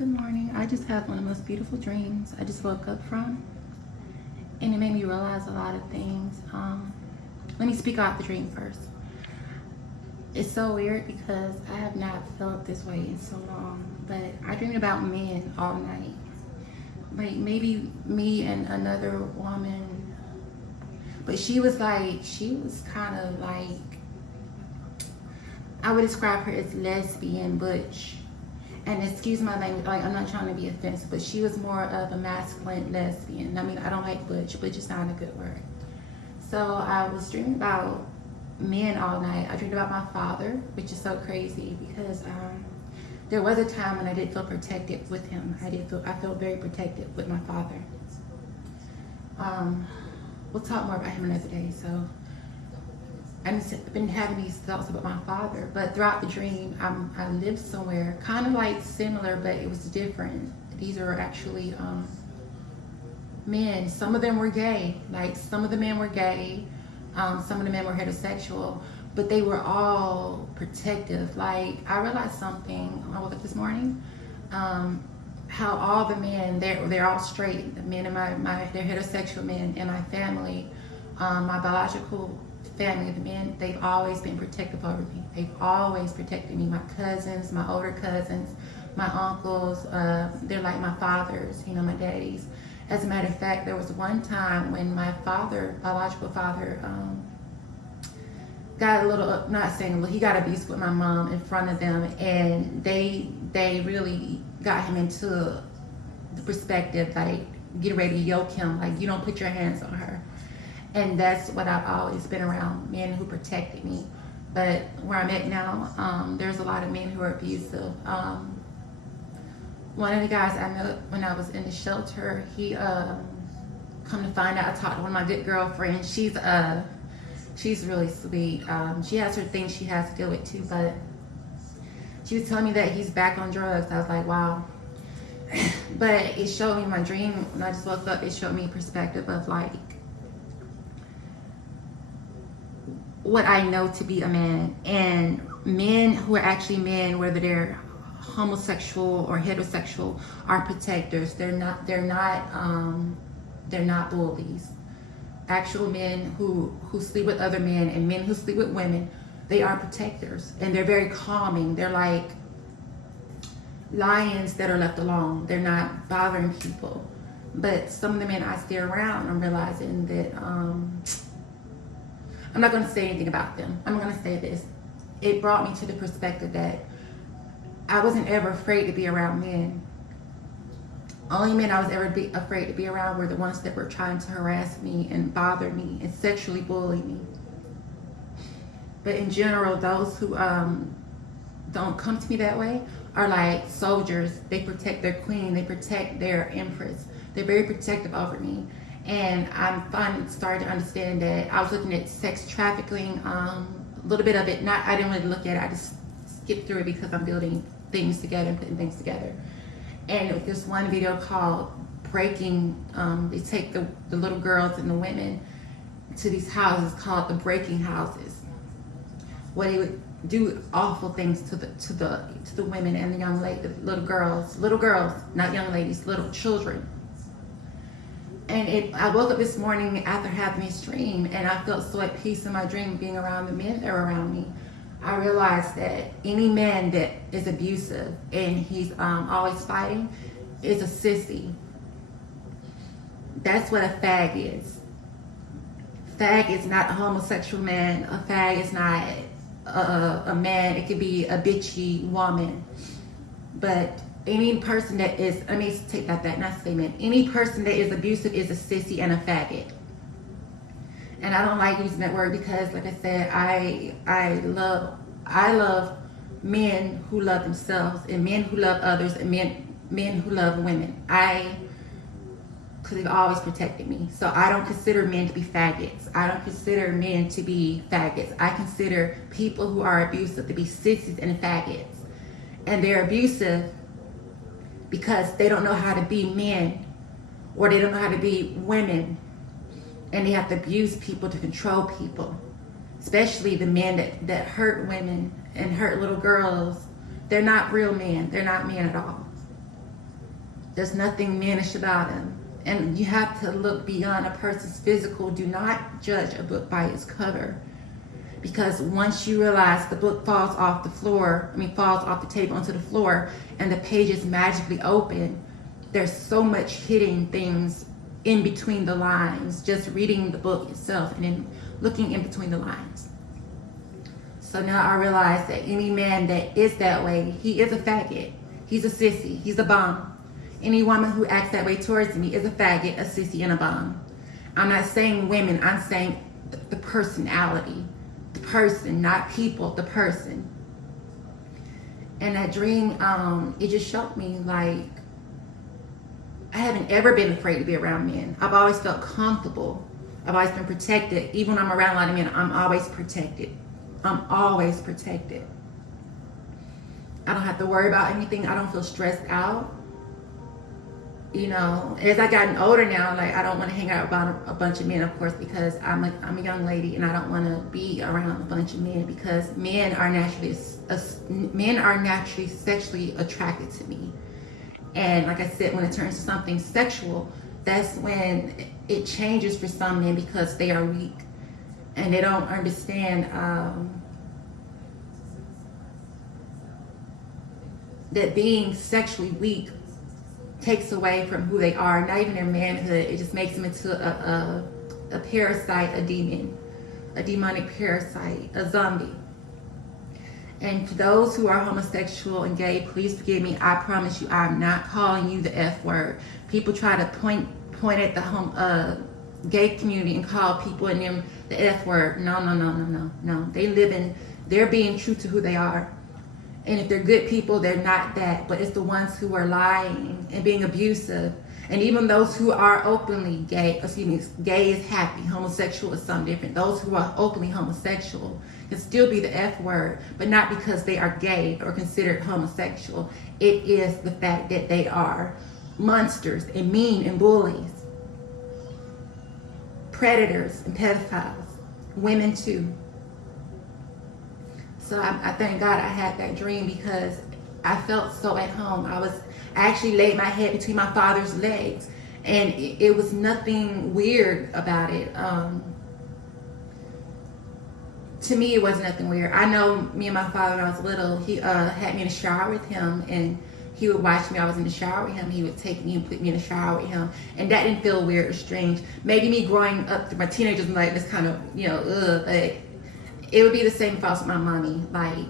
Good morning. I just had one of the most beautiful dreams I just woke up from, and it made me realize a lot of things. Let me speak out the dream first. It's so weird because I have not felt this way in so long, but I dreamed about men all night. Like maybe me and another woman, but she was kind of like, I would describe her as lesbian, butch. And excuse my language, like I'm not trying to be offensive, but she was more of a masculine lesbian. I mean, I don't like butch. Butch is not a good word. So I was dreaming about men all night. I dreamed about my father, which is so crazy because there was a time when I did feel protected with him. I felt very protected with my father. We'll talk more about him another day. So I've been having these thoughts about my father, but throughout the dream, I lived somewhere kind of like similar, but it was different. These are actually men. Some of them were gay. Like some of the men were gay. Some of the men were heterosexual, but they were all protective. Like I realized something when I woke up this morning. How all the men, they're all straight. The men in they're heterosexual men in my family, my biological family, the men, they've always been protective over me. They've always protected me. My cousins, my older cousins, my uncles, they're like my fathers, my daddies. As a matter of fact, there was one time when my biological father, got a little, not saying, he got abused with my mom in front of them, and they really got him into the perspective, like, get ready to yoke him, like, you don't put your hands on her. And that's what I've always been around, men who protected me. But where I'm at now, there's a lot of men who are abusive. One of the guys I met when I was in the shelter, he, come to find out, I talked to one of my good girlfriends. She's really sweet. She has her things she has to deal with too, but she was telling me that he's back on drugs. I was like, wow. But it showed me my dream, when I just woke up, it showed me perspective of like, what I know to be a man, and men who are actually men, whether they're homosexual or heterosexual, are protectors. They're not bullies. Actual men who sleep with other men and men who sleep with women, they are protectors, and they're very calming. They're like lions that are left alone. They're not bothering people. But some of the men I stay around, I'm realizing that I'm not going to say anything about them. I'm going to say this. It brought me to the perspective that I wasn't ever afraid to be around men. Only men I was ever afraid to be around were the ones that were trying to harass me and bother me and sexually bully me. But in general, those who don't come to me that way are like soldiers. They protect their queen. They protect their empress. They're very protective over me. And I'm finally starting to understand that I was looking at sex trafficking, a little bit of it. I didn't really look at it. I just skipped through it because I'm building things together and putting things together. And with this one video called Breaking, they take the little girls and the women to these houses called the breaking houses, where they would do awful things to the women and the young ladies, little girls, not young ladies, little children. And I woke up this morning after having this dream, and I felt so at peace in my dream being around the men that are around me. I realized that any man that is abusive and he's always fighting is a sissy. That's what a fag is. Fag is not a homosexual man. A fag is not a man. It could be a bitchy woman. But any person that is, let me take that back, not say man. Any person that is abusive is a sissy and a faggot. And I don't like using that word because, like I said, I love men who love themselves and men who love others and men who love women. Because they've always protected me. So I don't consider men to be faggots. I don't consider men to be faggots. I consider people who are abusive to be sissies and faggots. And they're abusive because they don't know how to be men, or they don't know how to be women, and they have to abuse people to control people, especially the men that hurt women and hurt little girls. They're not real men. They're not men at all. There's nothing mannish about him. And you have to look beyond a person's physical. Do not judge a book by its cover. Because once you realize the book falls off the table onto the floor, and the pages magically open, there's so much hidden things in between the lines, just reading the book itself and then looking in between the lines. So now I realize that any man that is that way, he is a faggot. He's a sissy. He's a bum. Any woman who acts that way towards me is a faggot, a sissy, and a bum. I'm not saying women. I'm saying the personality. The person, not people, the person. And that dream, it just showed me, like, I haven't ever been afraid to be around men. I've always felt comfortable. I've always been protected. Even when I'm around a lot of men, I'm always protected. I'm always protected. I don't have to worry about anything. I don't feel stressed out. You know, as I gotten older now, like, I don't want to hang out around a bunch of men, of course, because I'm a young lady and I don't want to be around a bunch of men, because men are naturally sexually attracted to me. And like I said, when it turns to something sexual, that's when it changes for some men, because they are weak and they don't understand that being sexually weak takes away from who they are, not even their manhood. It just makes them into a parasite, a demon, a demonic parasite, a zombie. And for those who are homosexual and gay, please forgive me. I promise you, I'm not calling you the F word. People try to point at the gay community and call people in them the F word. No. They're being true to who they are. And if they're good people, they're not that. But it's the ones who are lying and being abusive. And even those who are openly gay is happy. Homosexual is something different. Those who are openly homosexual can still be the F word, but not because they are gay or considered homosexual. It is the fact that they are monsters and mean and bullies. Predators and pedophiles. Women too. So I thank God I had that dream, because I felt so at home. I actually laid my head between my father's legs, and it was nothing weird about it. To me, it wasn't nothing weird. I know me and my father, when I was little, he had me in the shower with him, and he would watch me. I was in the shower with him. He would take me and put me in the shower with him, and that didn't feel weird or strange. Maybe me growing up through my teenagers, like this kind of, like, it would be the same if I was with my mommy. Like,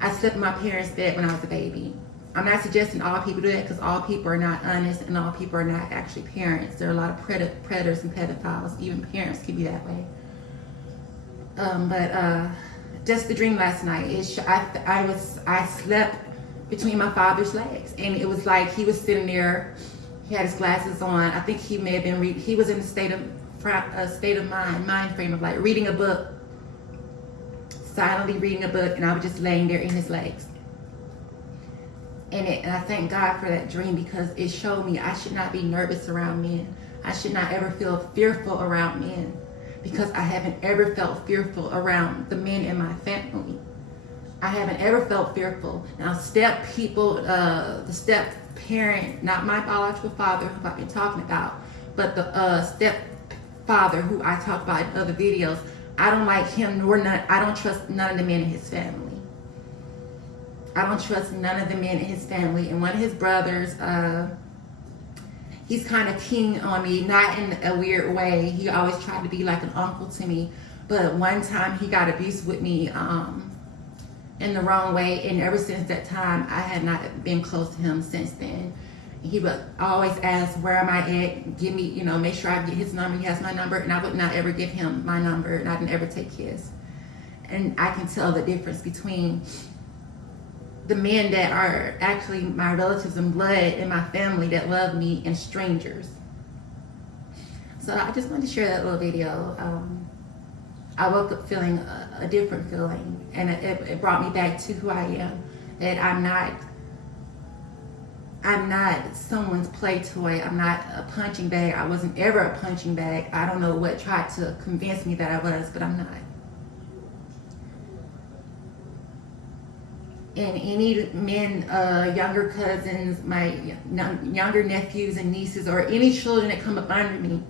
I slept in my parents' bed when I was a baby. I'm not suggesting all people do that, because all people are not honest and all people are not actually parents. There are a lot of predators and pedophiles. Even parents can be that way. But just the dream last night. I slept between my father's legs, and it was like he was sitting there. He had his glasses on. I think he may have been he was in a state of mind frame of like reading a book. Silently reading a book, and I was just laying there in his legs. And I thank God for that dream, because it showed me I should not be nervous around men. I should not ever feel fearful around men, because I haven't ever felt fearful around the men in my family. I haven't ever felt fearful. Now, the step parent, not my biological father who I've been talking about, but the step father who I talk about in other videos, I don't like him, I don't trust none of the men in his family. I don't trust none of the men in his family. And one of his brothers, he's kind of king on me, not in a weird way. He always tried to be like an uncle to me. But one time he got abusive with me in the wrong way. And ever since that time, I have not been close to him since then. He would always ask, where am I at? Give me, make sure I get his number. He has my number, and I would not ever give him my number, and I didn't ever take his. And I can tell the difference between the men that are actually my relatives in blood and my family that love me, and strangers. So I just wanted to share that little video. I woke up feeling a different feeling, and it brought me back to who I am, that I'm not someone's play toy. I'm not a punching bag. I wasn't ever a punching bag. I don't know what tried to convince me that I was, but I'm not. and any men, younger cousins, my younger nephews and nieces, or any children that come up under me,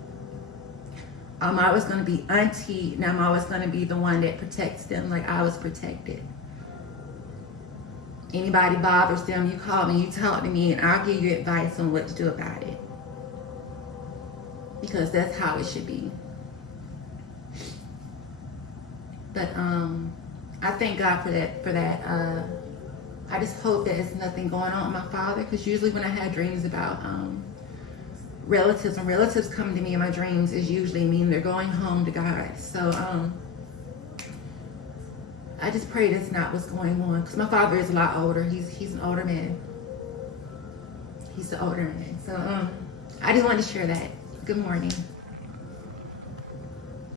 I'm always going to be auntie, and I'm always going to be the one that protects them like I was protected. Anybody bothers them, you call me, you talk to me, and I'll give you advice on what to do about it. Because that's how it should be. But I thank God for that. I just hope that it's nothing going on with my father, because usually when I had dreams about relatives, when relatives come to me in my dreams, is usually mean they're going home to God. So I just pray that's not what's going on, because my father is a lot older. He's an older man. He's the older man. So I just wanted to share that. Good morning.